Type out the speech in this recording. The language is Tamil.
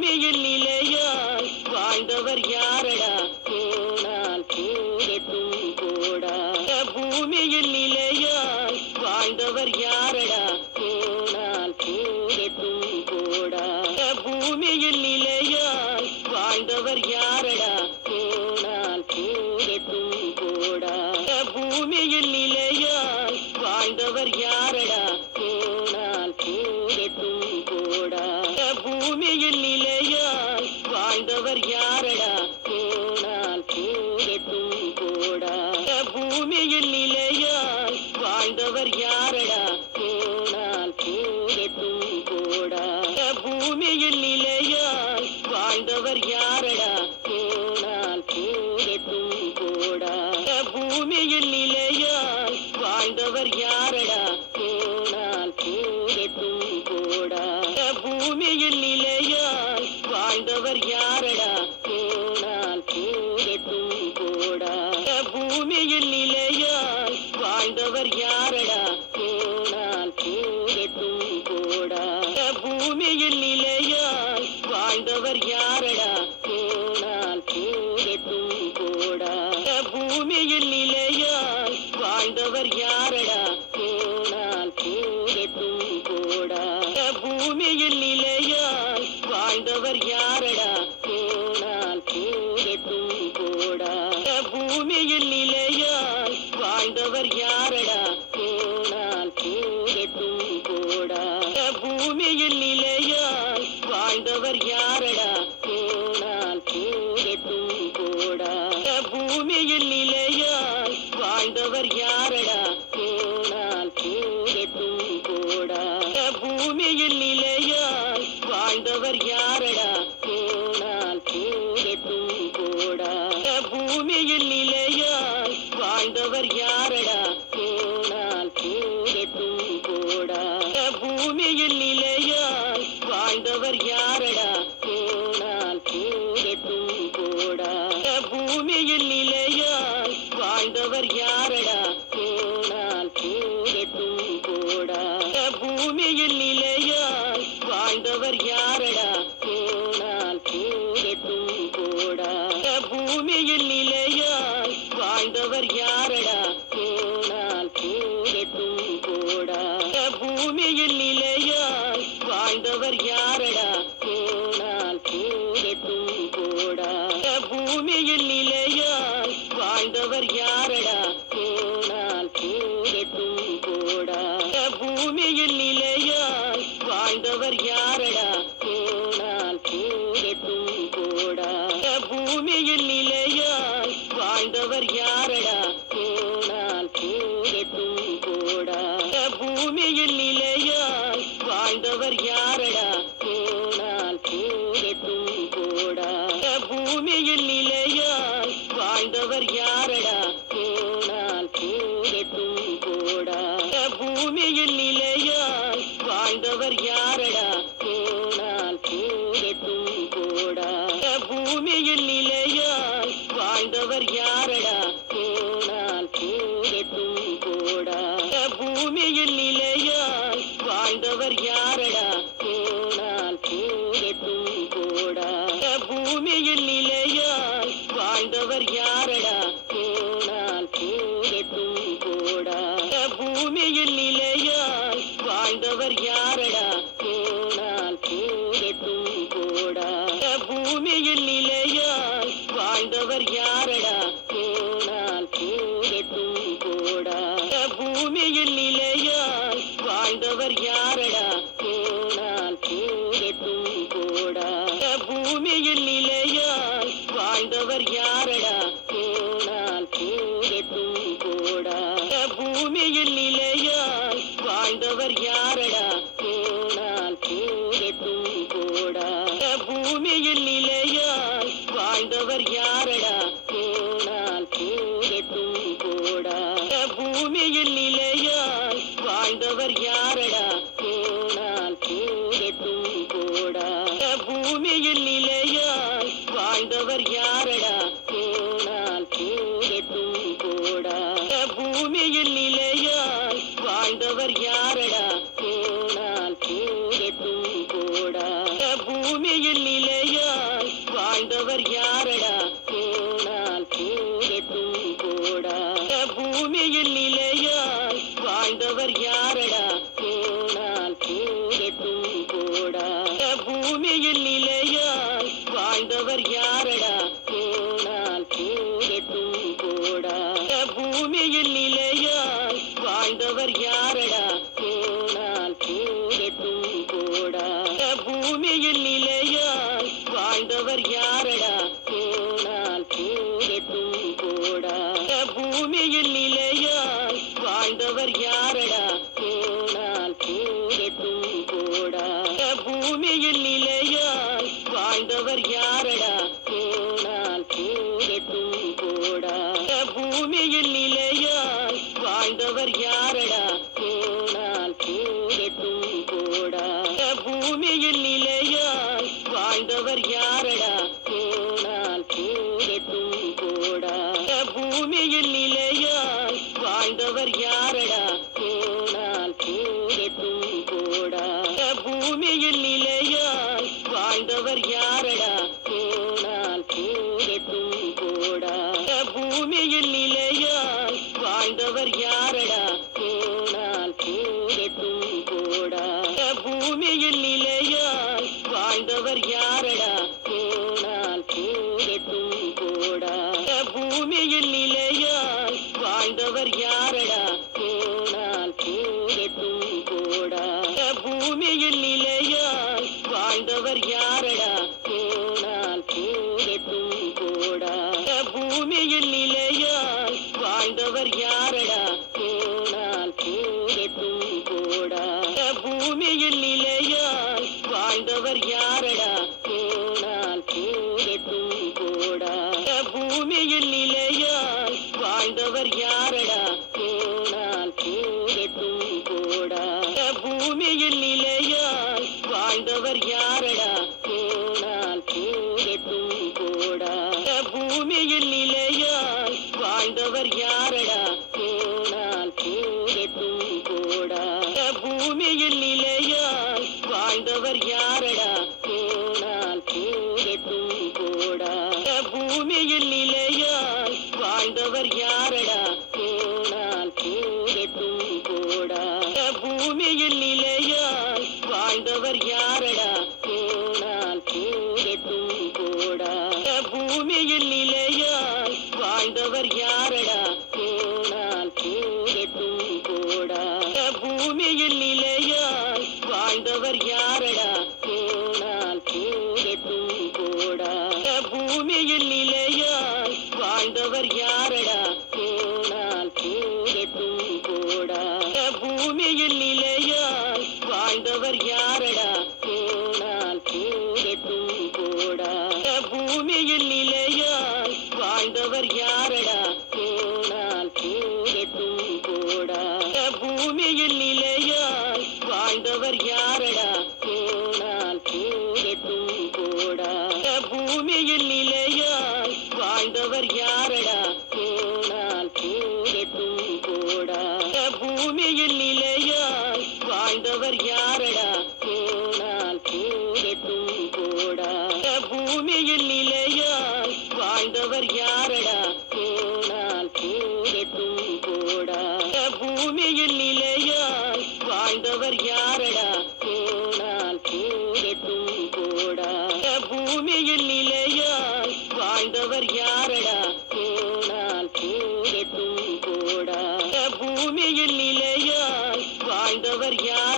மேல் பூமியில் நிலையாய் வாழ்ந்தவர் யாரை? பூமியில் நிலையாய் வாழ்ந்தவர் யாரடா? பூமியில் நிலையாய் வாழ்ந்தவர் யார்? பூமியில் நிலையாய் வாழ்ந்தவர் யார்? பூமியில் நிலையாய் வாழ்ந்தவர் யார? பூமியில் நில பூமியில் நிலையாய் வாழ்ந்தவர் யாரடா? తుమి ఎల్లి me. பூமியில் நிலையாய் வாழ்ந்தவர் யாரடா? me and you, Lila. மேல் நிலையாய் வாழ்ந்தவர் யாரடா? சமையல் நிலையாய் வாழ்ந்தவர் யாரடா? வாழ்க்கையில் நிலையாய் வாழ்ந்தவர் யார்? வாழ்க்கையில் நிலையாய் வாழ்ந்தவர் யார்?